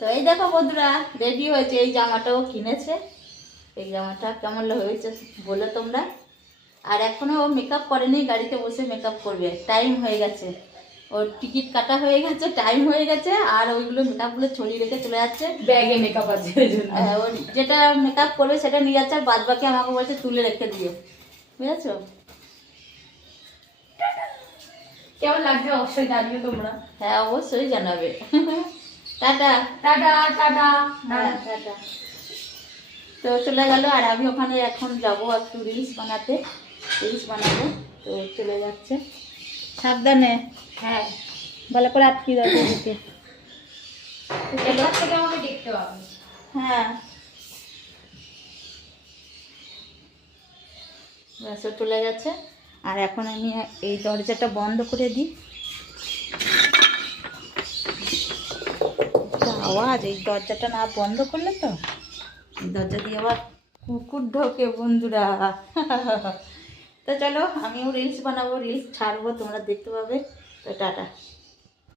তো এই দেখো বন্ধুরা, রেডি হয়েছে। এই জামাটাও কিনেছে। এই জামাটা কেমন হয়েছে বলো তোমরা। আর এখনো ও মেকআপ করেনি, গাড়িতে বসে মেকআপ করবে। টাইম হয়ে গেছে, ওর টিকিট কাটা হয়ে গেছে, টাইম হয়ে গেছে। আর ওইগুলো মেকআপগুলো ছড়িয়ে রেখে চলে যাচ্ছে। ব্যাগে মেকআপ আছে ওই জন্য। ও যেটা মেকআপ করবে সেটা নিয়ে যাচ্ছে, আর বাদ বাকি আমাকে বলছে তুলে রেখে দিও, বুঝেছো? কেমন লাগছে অবশ্যই জানিও তোমরা। হ্যাঁ অবশ্যই জানাবে। টাটা। Tata tata. হ্যাঁ টাটা। তো চলে গেল। আর আমি ওখানে এখন যাবো একটু রিলস বানাতে, রিলস বানাবো। তো চলে যাচ্ছে, সাবধানে। হ্যাঁ, ভালো করে আটকে দাও দিকে। এখান থেকে আমাকে দেখতে পাবে। হ্যাঁ ব্যাস ও চলে গেছে। আর এখন আমি এই দরজাটা বন্ধ করে দিই। আওয়াজ, এই দরজাটা না বন্ধ করলে তো এই দরজা দিয়ে আবার কুকুর ঢোকে বন্ধুরা। তো চলো, আমিও রিলস বানাবো, রিলস ছাড়বো, তোমরা দেখতে পাবে। তো টাটা।